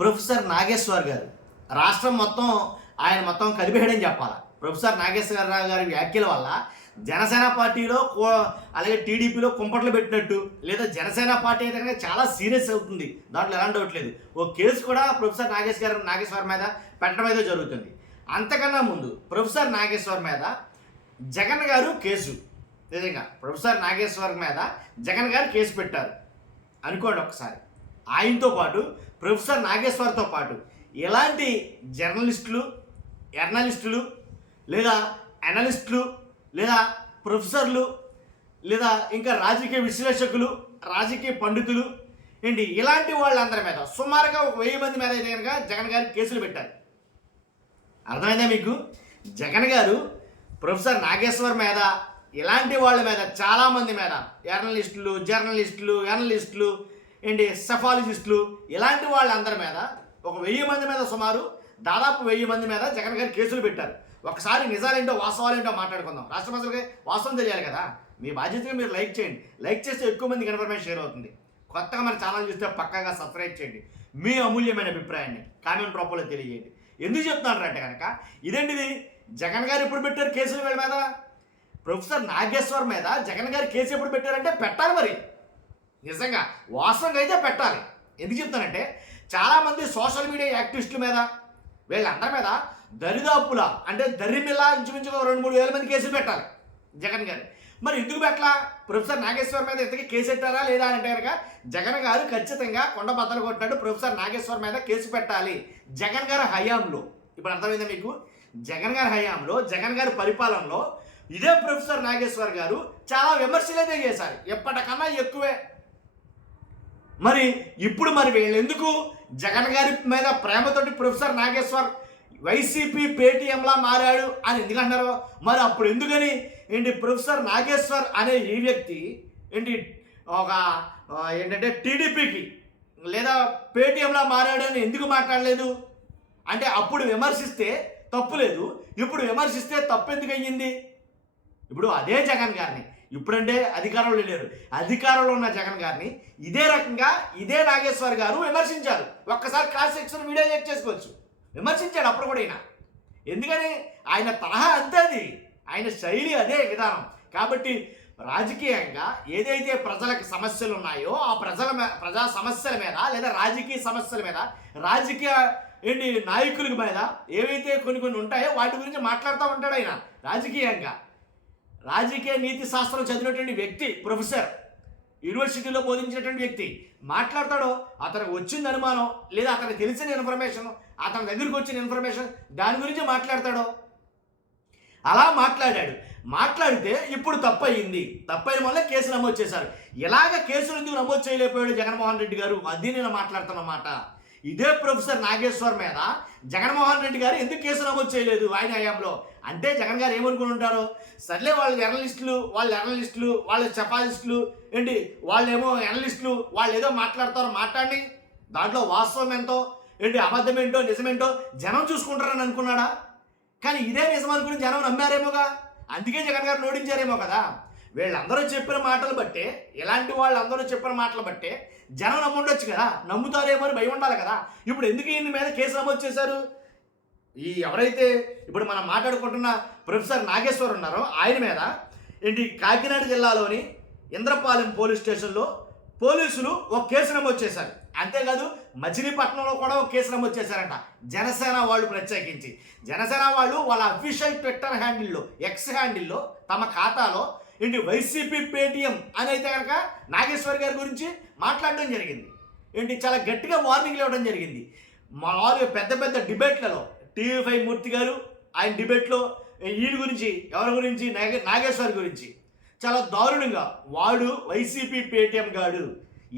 Professor Nageshwar గారు రాష్ట్రం మొత్తం ఆయన మొత్తం కలిపేయడని చెప్పాలి. ప్రొఫెసర్ నాగేశ్వరరావు గారి వ్యాఖ్యల వల్ల జనసేన పార్టీలో అలాగే టీడీపీలో కుంపట్లు పెట్టినట్టు, లేదా జనసేన పార్టీ అయితే కనుక చాలా సీరియస్ అవుతుంది, దాంట్లో ఎలాంటి డౌట్ లేదు. ఓ కేసు కూడా ప్రొఫెసర్ నాగేశ్వర్ మీద పెట్టడం అయితే జరుగుతుంది. అంతకన్నా ముందు ప్రొఫెసర్ నాగేశ్వర్ మీద జగన్ గారు కేసు, నిజంగా ప్రొఫెసర్ నాగేశ్వర్ మీద జగన్ గారు కేసు పెట్టారు అనుకోండి ఒకసారి. ఆయనతో పాటు ప్రొఫెసర్ నాగేశ్వర్తో పాటు ఎలాంటి జర్నలిస్టులు లేదా అనలిస్టులు లేదా ప్రొఫెసర్లు లేదా ఇంకా రాజకీయ విశ్లేషకులు, రాజకీయ పండితులు ఏంటి ఇలాంటి వాళ్ళందరి మీద సుమారుగా 1000 మంది మీద అయితే కనుక జగన్ గారికి కేసులు పెట్టారు. అర్థమైందా మీకు? జగన్ గారు ప్రొఫెసర్ నాగేశ్వర్ మీద, ఇలాంటి వాళ్ళ మీద, చాలామంది మీద, జర్నలిస్టులు అనలిస్టులు ఏంటి సెఫాలజిస్టులు, ఇలాంటి వాళ్ళందరి మీద 1000 మంది మీద దాదాపు 1000 మంది మీద జగన్ గారు కేసులు పెట్టారు. ఒకసారి నిజాలేంటో వాస్తవాలేంటో మాట్లాడుకుందాం. రాష్ట్ర ప్రజలకి వాస్తవం తెలియాలి కదా. మీ బాధ్యతగా మీరు లైక్ చేయండి. లైక్ చేస్తే ఎక్కువ మందికి ఇన్ఫర్మేషన్ షేర్ అవుతుంది. కొత్తగా మన ఛానల్ చూస్తే పక్కాగా సబ్స్క్రైబ్ చేయండి. మీ అమూల్యమైన అభిప్రాయాన్ని కామెంట్ రూపంలో తెలియజేయండి. ఎందుకు చెప్తున్నారంటే కనుక ఇదేంటిది, జగన్ గారు ఎప్పుడు పెట్టారు కేసులు వీళ్ళ మీద? ప్రొఫెసర్ నాగేశ్వర్ మీద జగన్ గారు కేసు ఎప్పుడు పెట్టారంటే పెట్టాలి. మరి నిజంగా వాస్తవంగా అయితే పెట్టాలి. ఎందుకు చెప్తానంటే చాలామంది సోషల్ మీడియా యాక్టివిస్టుల మీద, వీళ్ళందరి మీద దరిదాపుల అంటే దరిమిలా ఇంచుమించుగా 2-3 వేల మంది కేసులు పెట్టాలి జగన్ గారు. మరి ఎందుకు పెట్టలా? ప్రొఫెసర్ నాగేశ్వర్ మీద ఇంతకీ కేసు పెట్టారా లేదా అంటే కనుక జగన్ గారు ఖచ్చితంగా కొండ బద్దలు కొట్టినట్టు ప్రొఫెసర్ నాగేశ్వర్ మీద కేసు పెట్టాలి జగన్ గారి హయాంలో. ఇప్పుడు అర్థమైందా మీకు? జగన్ గారి హయాంలో, జగన్ గారి పరిపాలనలో ఇదే ప్రొఫెసర్ నాగేశ్వర్ గారు చాలా విమర్శలు అయితే చేశారు, ఎప్పటికన్నా ఎక్కువే. మరి ఇప్పుడు వీళ్ళు ఎందుకు జగన్ గారి మీద ప్రేమతోటి ప్రొఫెసర్ నాగేశ్వర్ వైసీపీ పేటీఎంలా మారాడు అని ఎందుకంటారో, మరి అప్పుడు ఎందుకని ఏంటి ప్రొఫెసర్ నాగేశ్వర్ అనే ఈ వ్యక్తి ఏంటంటే టీడీపీకి లేదా పేటీఎంలా మారాడు అని ఎందుకు మాట్లాడలేదు? అంటే అప్పుడు విమర్శిస్తే తప్పు లేదు, ఇప్పుడు విమర్శిస్తే తప్పు ఎందుకు అయ్యింది? ఇప్పుడు అదే జగన్ గారిని, ఇప్పుడంటే అధికారంలో లేరు, అధికారంలో ఉన్న జగన్ గారిని ఇదే రకంగా ఇదే నాగేశ్వర్ గారు విమర్శించారు. ఒక్కసారి క్లాస్ సెక్షన్ వీడియో చెక్ చేసుకోవచ్చు. విమర్శించాడు అప్పుడు కూడా. ఎందుకని ఆయన తరహా అంతే, అది ఆయన శైలి, అదే విధానం. కాబట్టి రాజకీయంగా ఏదైతే ప్రజలకు సమస్యలు ఉన్నాయో ఆ ప్రజా సమస్యల మీద లేదా రాజకీయ సమస్యల మీద, రాజకీయ నాయకుల మీద ఏవైతే కొన్ని ఉంటాయో వాటి గురించి మాట్లాడుతూ ఉంటాడు ఆయన. రాజకీయ నీతి శాస్త్రం చదివినటువంటి వ్యక్తి, ప్రొఫెసర్, యూనివర్సిటీలో బోధించినటువంటి వ్యక్తి మాట్లాడతాడో, అతనికి వచ్చిన అనుమానం లేదా అతనికి తెలిసిన ఇన్ఫర్మేషన్, అతని దగ్గరికి వచ్చిన ఇన్ఫర్మేషన్, దాని గురించి మాట్లాడతాడో. అలా మాట్లాడితే ఇప్పుడు తప్పైన వల్ల కేసు నమోదు చేశారు. ఇలాగ కేసులు ఎందుకు నమోదు చేయలేకపోయాడు జగన్మోహన్ రెడ్డి గారు? అది నేను మాట్లాడుతున్నమాట. ఇదే ప్రొఫెసర్ నాగేశ్వర్ మీద జగన్మోహన్ రెడ్డి గారు ఎందుకు కేసు నమోదు చేయలేదు ఆయన హయాంలో? అంటే జగన్ గారు ఏమనుకుని ఉంటారో, సర్లే వాళ్ళు జర్నలిస్టులు, వాళ్ళు సెఫాలిస్టులు వాళ్ళేమో అనలిస్టులు, వాళ్ళు ఏదో మాట్లాడి దాంట్లో వాస్తవం ఎంతో అబద్ధం ఏంటో నిజమేంటో జనం చూసుకుంటారని అనుకున్నాడా? కానీ ఇదే నిజం అనుకుని జనం నమ్మారేమోగా, అందుకే జగన్ గారు నోడించారేమో కదా. వీళ్ళందరూ చెప్పిన మాటలు బట్టే, ఇలాంటి వాళ్ళందరూ చెప్పిన మాటలు బట్టే జనం నమ్ముండొచ్చు కదా, నమ్ముతారేమో అని భయం ఉండాలి కదా. ఇప్పుడు ఎందుకు ఈయన మీద కేసు నమోదు చేశారు? ఎవరైతే ఇప్పుడు మనం మాట్లాడుకుంటున్న ప్రొఫెసర్ నాగేశ్వర్ ఉన్నారో ఆయన మీద కాకినాడ జిల్లాలోని ఇంద్రపాలెం పోలీస్ స్టేషన్లో పోలీసులు ఒక కేసు నమోదు చేశారు. అంతేకాదు మచిలీపట్నంలో కూడా ఒక కేసు నమోదు చేశారంట. జనసేన వాళ్ళు ప్రత్యేకించి జనసేన వాళ్ళు వాళ్ళ అఫీషియల్ ట్విట్టర్ హ్యాండిల్లో, ఎక్స్ హ్యాండిల్లో తమ ఖాతాలో వైసీపీ పేటీఎం అని అయితే కనుక నాగేశ్వర్ గారి గురించి మాట్లాడడం జరిగింది. చాలా గట్టిగా వార్నింగ్లు ఇవ్వడం జరిగింది. మామూలుగా పెద్ద డిబేట్లలో TV5 మూర్తి గారు ఆయన డిబేట్లో ఈయన గురించి, ఎవరి గురించి, నాగేశ్వర్ గురించి చాలా దారుణంగా వాడు వైసీపీ పేటీఎం గాడు,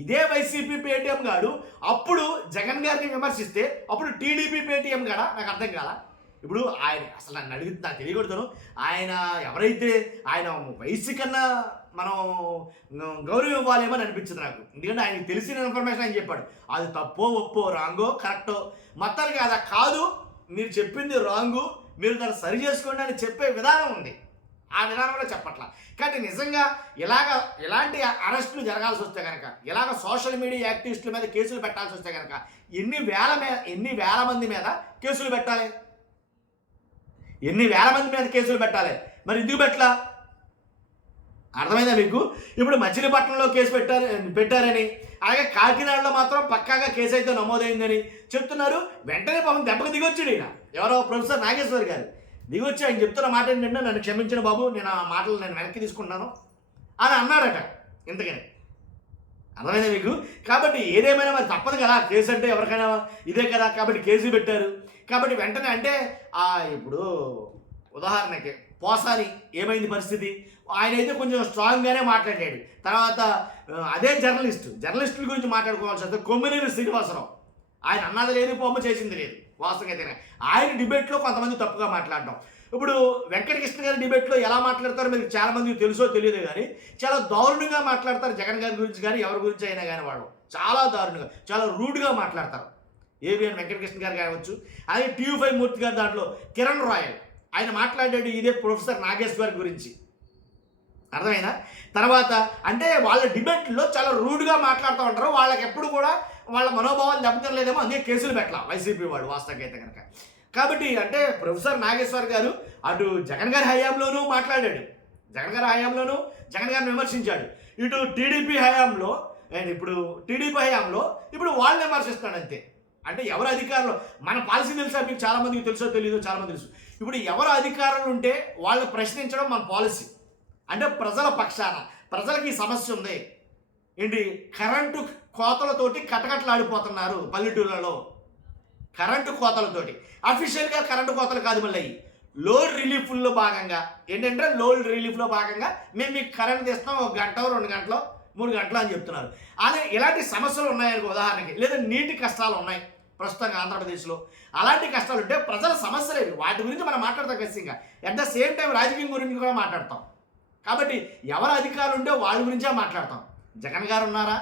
ఇదే వైసీపీ పేటీఎం గాడు అప్పుడు జగన్ గారిని విమర్శిస్తే అప్పుడు టీడీపీ పేటీఎం గాడా? నాకు అర్థం కాల. ఇప్పుడు ఆయన అసలు నన్ను అడిగితే నాకు తెలియకూడతాను. ఆయన ఎవరైతే ఆయన వయసు కన్నా మనం గౌరవం ఇవ్వాలేమని అనిపించింది నాకు. ఎందుకంటే ఆయనకు తెలిసిన ఇన్ఫర్మేషన్ ఆయన చెప్పాడు. అది తప్పో ఒప్పో రాంగో కరెక్టో మొత్తానికి అది కాదు, మీరు చెప్పింది రాంగు, మీరు దాన్ని సరి చేసుకోండి అని చెప్పే విధానం ఉంది. ఆ విధానంలో చెప్పట్లా. కానీ నిజంగా ఇలాంటి అరెస్టులు జరగాల్సి వస్తే కనుక, ఇలాగ సోషల్ మీడియా యాక్టివిస్టుల మీద కేసులు పెట్టాల్సి వస్తే కనుక ఎన్ని వేల మంది మీద కేసులు పెట్టాలి? ఎన్ని వేల మంది మీద కేసులు పెట్టాలి? మరి ఎందుకు పెట్టలా? అర్థమైందా మీకు? ఇప్పుడు మచిలీపట్నంలో కేసు పెట్టారని, అలాగే కాకినాడలో మాత్రం పక్కాగా కేసు అయితే నమోదైందని చెప్తున్నారు. వెంటనే పాపం దెబ్బకు దిగొచ్చాడు ఈయన, ఎవరో ప్రొఫెసర్ నాగేశ్వర్ గారు దిగొచ్చి ఆయన చెప్తున్న మాట ఏంటంటే, నన్ను క్షమించిన బాబు, నేను ఆ మాటలు వెనక్కి తీసుకుంటున్నాను అని అన్నాడట. ఇంతకని అర్థమైందా మీకు? కాబట్టి ఏదేమైనా మరి తప్పదు కదా, కేసు అంటే ఎవరికైనా ఇదే కదా, కాబట్టి కేసు పెట్టారు. కాబట్టి వెంటనే అంటే ఇప్పుడు ఉదాహరణకి పోసాని ఏమైంది పరిస్థితి, ఆయన అయితే కొంచెం స్ట్రాంగ్గానే మాట్లాడాడు. తర్వాత అదే జర్నలిస్టుల గురించి మాట్లాడుకోవాల్సి వస్తే కొమ్మినేని శ్రీనివాసరావు, ఆయన అన్నది లేదు, పొమ్మ చేసింది లేదు. వాస్తవంగా అయితే ఆయన డిబేట్లో కొంతమంది తప్పుగా మాట్లాడడం. ఇప్పుడు వెంకటకృష్ణ గారి డిబేట్లో ఎలా మాట్లాడతారో మీకు చాలా మందికి తెలుసో తెలియదు, కానీ చాలా దారుణంగా మాట్లాడతారు జగన్ గారి గురించి కానీ ఎవరి గురించి అయినా కానీ. వాళ్ళు చాలా దారుణంగా, చాలా రూడ్గా మాట్లాడతారు. ఏబిఎన్ వెంకటకృష్ణ గారు కావచ్చు, అలాగే టీవీ5 మూర్తి గారు దాంట్లో కిరణ్ రాయల్ ఆయన మాట్లాడాడు ఇదే ప్రొఫెసర్ నాగేశ్వర్ గురించి. అర్థమైనా? తర్వాత అంటే వాళ్ళ డిబేట్లో చాలా రూడ్గా మాట్లాడుతూ ఉంటారు. వాళ్ళకి ఎప్పుడు కూడా వాళ్ళ మనోభావాలు దెబ్బతినలేదేమో, అందుకే కేసులు పెట్టాల వైసీపీ వాడు వాస్తవంగా అయితే కనుక. కాబట్టి అంటే ప్రొఫెసర్ నాగేశ్వర్ గారు అటు జగన్ గారి హయాంలోనూ మాట్లాడాడు, జగన్ గారిని విమర్శించాడు. ఇటు టీడీపీ హయాంలో అండ్ ఇప్పుడు ఇప్పుడు వాళ్ళని విమర్శిస్తున్నాడు అంతే. అంటే ఎవరు అధికారులు, మన పాలసీ తెలుసా మీకు? చాలామందికి తెలుసో తెలియదు, చాలామంది తెలుసు. ఇప్పుడు ఎవరు అధికారులు ఉంటే వాళ్ళు ప్రశ్నించడం మన పాలసీ. అంటే ప్రజల పక్షాన, ప్రజలకి ఈ సమస్య ఉంది ఏంటి, కరెంటు కోతలతోటి కటకటలాడిపోతున్నారు పల్లెటూళ్ళలో, కరెంటు కోతలతోటి. అఫీషియల్గా కరెంటు కోతలు కాదు, మళ్ళీ లోడ్ రిలీఫ్లో భాగంగా ఏంటంటే మేము మీకు కరెంట్ తీస్తాం 1 గంట 2 గంటలో 3 గంటలు అని చెప్తున్నారు. అదే ఇలాంటి సమస్యలు ఉన్నాయనుకో ఉదాహరణకి, లేదా నీటి కష్టాలు ఉన్నాయి ప్రస్తుతంగా ఆంధ్రప్రదేశ్లో, అలాంటి కష్టాలు ఉంటే ప్రజల సమస్యలు ఏవి వాటి గురించి మనం మాట్లాడతాం ఖచ్చితంగా. అట్ ద సేమ్ టైం రాజకీయం గురించి కూడా మాట్లాడతాం. కాబట్టి ఎవరు అధికారులు ఉంటే వాళ్ళ గురించే మాట్లాడతాం. జగన్ గారు ఉన్నారా,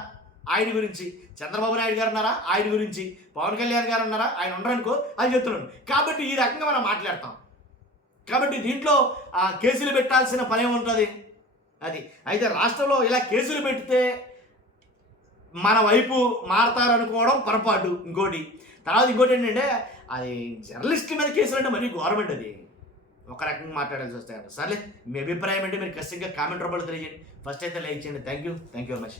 ఆయన గురించి, చంద్రబాబు నాయుడు గారు ఉన్నారా, ఆయన గురించి, పవన్ కళ్యాణ్ గారు ఉన్నారా, ఆయన ఉండరనుకో అని చెప్తున్నాను. కాబట్టి ఈ రకంగా మనం మాట్లాడతాం. కాబట్టి దీంట్లో కేసులు పెట్టాల్సిన పని ఏముంటుంది అది. అయితే రాష్ట్రంలో ఇలా కేసులు పెడితే మన వైపు మారతారనుకోవడం పొరపాటు. ఇంకోటి ఏంటంటే, అది జర్నలిస్టుల మీద కేసులు అంటే మరీ గవర్నమెంట్ అది ఒక రకంగా మాట్లాడాల్సి వస్తాయి. సర్లే, మీ అభిప్రాయం అంటే మీరు ఖచ్చితంగా కామెంట్ రూపంలో తెలియజేయండి. ఫస్ట్ అయితే లైక్ చేయండి. Thank you very much.